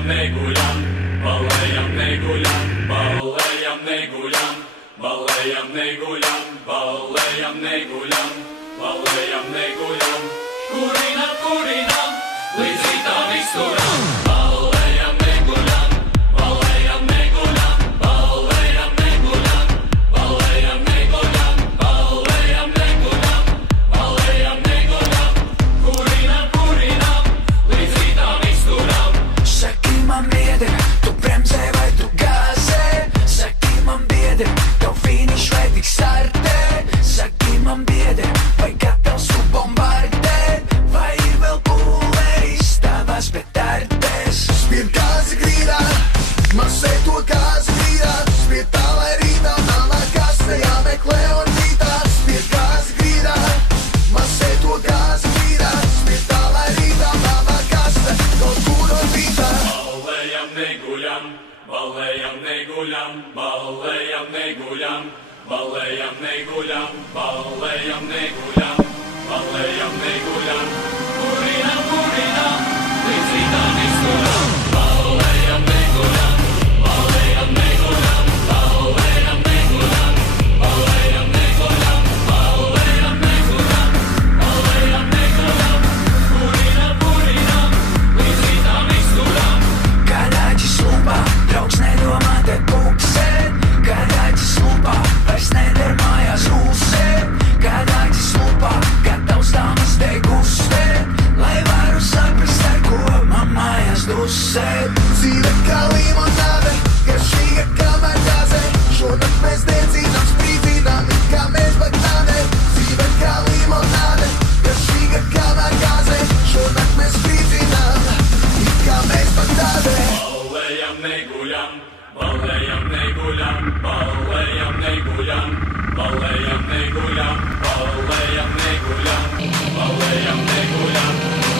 Balējam neguļam, balējam neguļam, balējam neguļam, balējam neguļam, balējam neguļam, balējam neguļam, kurinam, kurinam, līdz rītam izturam. Balējam neguļam, balējam neguļam, balējam neguļam, balējam neguļam, balējam neguļam, balējam neguļam, kurinam, kurinam, līdz rītam izturam. Saki man biedri, tu bremzē vai tu gāzē? Saki man biedri, tev finiš vai tik startē? Saki man biedri, vai gatavs tu bombardēt? Vai ir vēl pulveris tavās petardēs? Spied gāzi grīdā, masē to gāzi grīdā. Spied tā, lai rītā nāmā kaste jāmeklē un rītā. Spied gāzi grīdā, masē to gāzi grīdā. Spied tā, lai rītā nāmā kaste kaut kur un rītā. Balējam neguļam, balējam neguļam, balējam neguļam, balējam neguļam, balējam neguļam, balējam neguļam, kurinam, kurinam, līdz rītam izturam. Balējam neguļam, balējam neguļam, balējam neguļam, balējam neguļam, balējam neguļam, balējam neguļam, kurinam, kurinam, līdz rītam izturam. Garāģis lupā, draugs nedomā te buksēt. Garāģis lupā, vairs neder mājās rūsēt. Garāģis lupā, gatavs dāmas te gustēt. Lai varu saprast, ar ko man mājās dusēt. Dzīve kā limonāde, garšīga kā margāze. Šonakt mēs dedzinām, sprīdzinām, it kā mēs bagnāde. Dzīve kā limonāde, garšīga kā margāze. Šonakt mēs sprīdzinām, it kā mēs bagnāde. Balējam neguļam, balējam neguļam, balējam neguļam, balējam neguļam, balējam neguļam, balējam neguļam,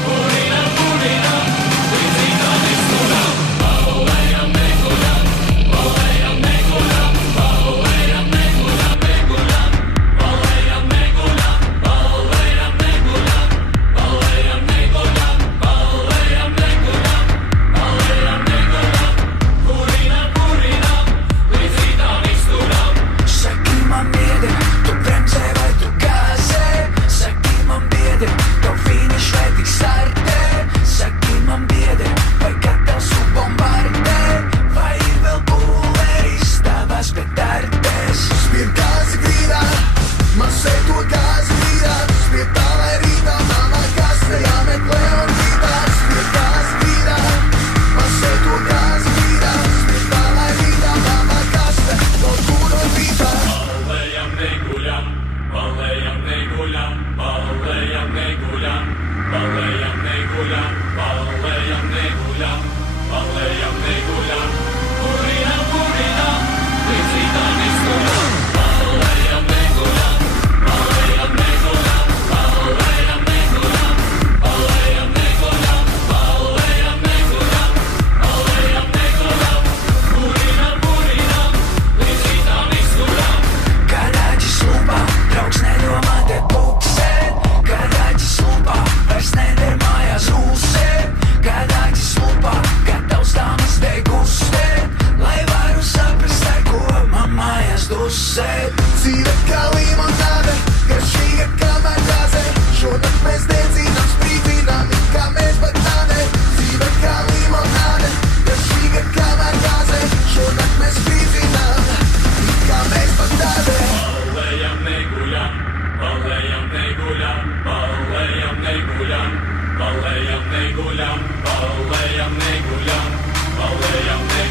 kurinam, kurinam, līdz rītam izturam. Balējam neguļam, balējam neguļam, balējam neguļam, neguļam, balējam neguļam, balējam neguļam, balējam neguļam, balējam neguļam, balējam neguļam, kurinam, kurinam, līdz rītam izturam. Saki man biedri, tu bremzē vai tu gāzē? Saki man biedri, tev finiš vai tik startē? Saki man biedri, vai gatavs tu bombardēt? Vai ir vēl pulveris tavās petardēs? Spied gāzi grīdā, masē to gāzi grīdā. Spied tā, lai rītā nāmā kaste jāmeklē un rītā. Spied gāzi grīdā, masē to gāzi grīdā. Spied tā, lai rītā nāmā kaste kaut kur un rītā. Balējam neguļam, balējam neguļam, balējam neguļam, balējam neguļam, balējam neguļam, balējam neguļam, kurinam, kurinam, līdz rītam izturam. Balējam neguļam, balējam neguļam, balējam neguļam, balējam neguļam, balējam neguļam, balējam neguļam, kurinam, kurinam, līdz rītam izturam. Garāģis lupā, draugs nedomā te buksēt. Garāģis lupā, vairs neder mājās rūsēt. Garāģis lupā, gatavs dāmas te gustēt. Lai varu saprast, ar ko man mājās dusēt. Dzīve kā limonāde, garšīga kā margāze. Šonakt mēs dedzinām, sprīdzinām, it kā mēs bagnāde. Dzīve kā limonāde, garšīga kā margāze. Šonakt mēs sprīdzinām, it kā mēs bagnāde. Balējam neguļam, balējam neguļam, balējam neguļam, balējam neguļam, balējam neguļam, balējam neguļam.